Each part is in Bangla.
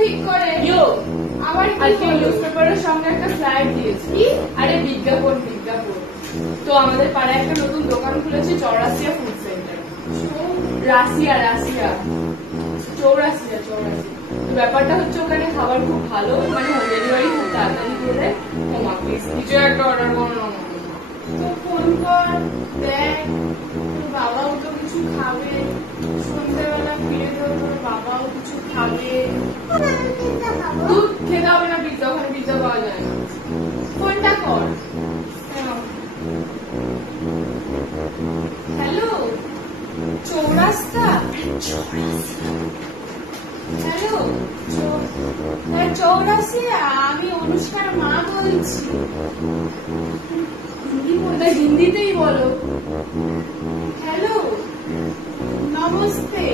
ঠিক করে আবার আজকে নিউজ পেপারের সঙ্গে একটা ফ্লায়ার দিয়েছি। আরে বিজ্ঞাপন তো আমাদের পাড়ায় একটা নতুন দোকান খুলেছে, Chaurasia food centre. Russia Chaurasia. ব্যাপারটা হচ্ছে ওখানে খাবার খুব ভালো, মানে হোম ডেলিভারি খুব তাড়াতাড়ি করে দেয়। ওমা প্লিজ কিছু একটা অর্ডার করো না। তো ফোন কর, দেখ তোর বাবাও তো কিছু খাবে, সন্ধ্যেবেলা ফিরে দেবো, তোর বাবাও কিছু খাবে। দুধ খেতে হবে না পিৎজা, ওখানে পিৎজা পাওয়া যায় না। ফোনটা কর। হ্যালো, চৌরাস্তা? হ্যালো, চৌরাসিয়া, আমি অনুষ্কার মা বলছি। হিন্দিতেই বলো। হ্যালো, नमस्ते।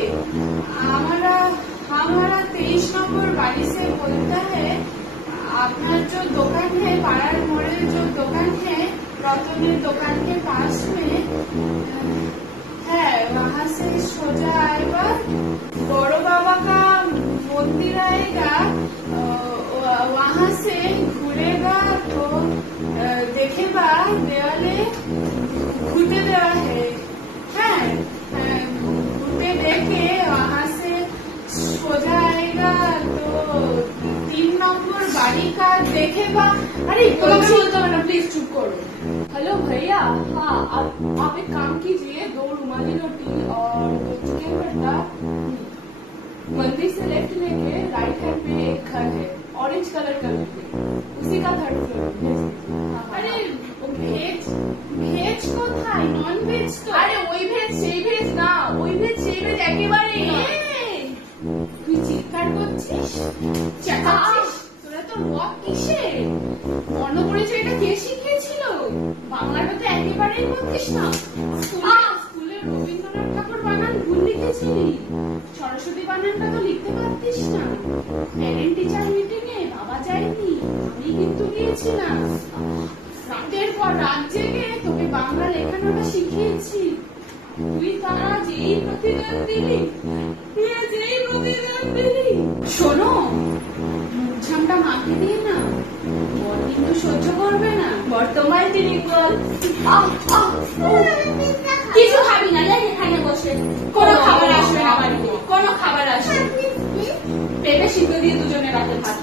हमारा 23 नंबर गाड़ी से बोलता है। अपना जो दुकान है पाड़ार मोड़े, जो दुकान है रतनी दुकान के पास में है, वहाँ से सोजा आएगा, बड़ो बाबा का मंदिर आएगा, वहाँ से घूरेगा तो देखेगा देवाले घूटे देवा है। घूटे देखे वहाँ से सोजा आएगा तो 3 नंबर गाड़ी का देखेगा। अरे प्लीज चुप करो। हेलो भैया, हाँ आप एक काम कीजिए, 2 रुमाली रोटी और 2 चिकन पट्टा। मंदिर से लेफ्ट लेके राइट हैंड पे एक घर है, ऑरेंज कलर का, उसी का 3rd फ्लोर। अरे ভেজ কোথায়, নন ভেজ তো? আরে ওই ভেজ সেই ভেজ না, ওই ভেজ সেই ভেজ একেবারেই না। তুই চিৎকার করছিস, চেঁচাচ্ছিস, তোরা তো রক কিসে? বর্ণপরিচয়টা কে শিখিয়েছিল? বাংলাটা তো একেবারেই করতিস না। স্কুলে রবীন্দ্রনাথ ঠাকুর বানান ভুল লিখেছিলি, সরস্বতী বানানটা তো লিখতে পারতিস না। প্যারেন্ট টিচার মিটিং এ বাবা যায়নি, আমি কিন্তু গিয়েছিলাম। রাতের পর রাত জেগে তোকে বাংলা লেখানোটা শিখিয়েছি। তুই তারা যেই প্রতিদান দিলি, শোনো, মুছামটা মাকে দিয়ে না, বর কিন্তু সহ্য করবে না। বর্তমান তিনি বল, কিছু খাবি না, দেখ এখানে বসে। কোনো খাবার আসবে না বাড়িতে, কোনো খাবার আসবে। পেঁপে সিদ্ধ দিয়ে দুজনে রাতে ভাত।